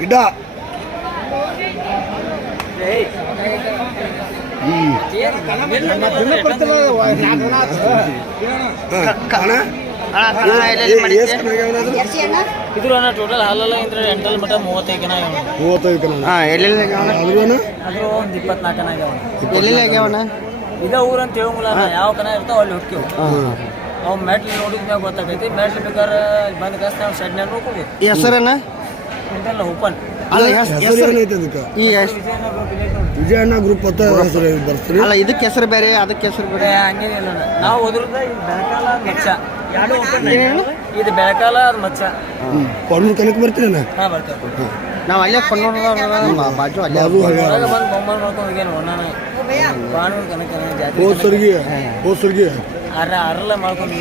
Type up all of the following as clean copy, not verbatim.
ಗಿಡ ಇದ್ರ ಟೋಟಲ್ ಹಾಲೆಲ್ಲ ಇಂದ್ರೆ ಎಂಟಲ್ ಮಟ್ಟ 35 ಕನ ಎಲ್ಲೆಲ್ಲಿ ಅದ್ರ ಒಂದು 24 ಕನ ಆಗ್ಯಾವ. ಎಲ್ಲೆಲ್ಲಿ ಆಗ್ಯಾವಣ್ಣ? ಇದ ಊರು ಅಂತ ಹೇಳಂಗಿಲ್ಲ, ಯಾವ ಕನ ಇರ್ತಾವ ಅಲ್ಲಿ ಹೋಗ್ತೀವಿ. ಅವ್ ಮೆಟ್ಲು ನೋಡಿದ್ಮ್ಯಾಗ ಗೊತ್ತಾಗೈತಿ. ಮೆಟ್ಲು ಬೇಕಾದ್ರೆ ಬಂದ ಕಷ್ಟ ನಾವು ಶೆಡ್ನ್ಯಾಗ ನೋಡ್ಕೋಬೇಕು. ಹೆಸರನ್ನ ಇಂಟಲ್ಲ ಓಪನ್ ಅಲ್ಲ ಈ ವಿಜಯಣ್ಣ ಗ್ರೂಪ್ ಅಂತ ಬರ್ತೀರಿ. ಅಲ್ಲ ಇದಕ್ಕೆ ಹೆಸರು ಬೇರೆ ಅದಕ್ಕೆ ಹೆಸರು ಬೇರೆ ಹಂಗೇನಿಲ್ಲ. ನಾವು ಹೋದ್ರದ ಇದು ಬೆಳಕಾಲ ಮಚ್ಚ ಎರಡು ಓಪನ್. ಇದು ಬೆಳಕಾಲ ಅದು ಮಚ್ಚ. ಕೊಣ್ಣೂರು ಕನಕ ಬರ್ತೀರಿ? ಹಾ ಬರ್ತೇವೆ. ನಾವು ಅಲ್ಲೇ ಕೊಂಡೋದ ಬಾಜು ಅಲ್ಲೇ ಬಂದು ಬೊಮ್ಮಲ್ ಮಾಡ್ಕೊಂಡು ಹೋಗ್ಯಾನ ಒಣ್ಣಾನ ಕಾನೂನು ಕನಕ ಜಾತಿ ಅರಲ್ಲ ಮಾಡ್ಕೊಂಡು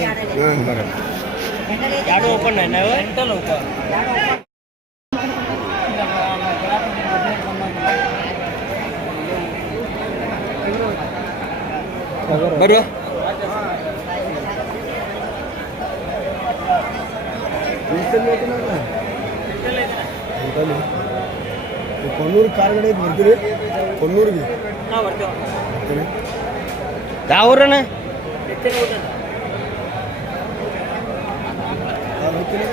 ಎರಡು ಓಪನ್ ಎಂಟಲ್ ಓಪನ್. ಬರ್ರಿ ಕೊಣ್ಣೂರು ಕಾರ್ಗಡೆ ಬರ್ತೀರಿ? ಕೊಣ್ಣೂರಿಗೆ ಯಾವ ಊರಣ್ಣ? ಬರ್ತೀರಿ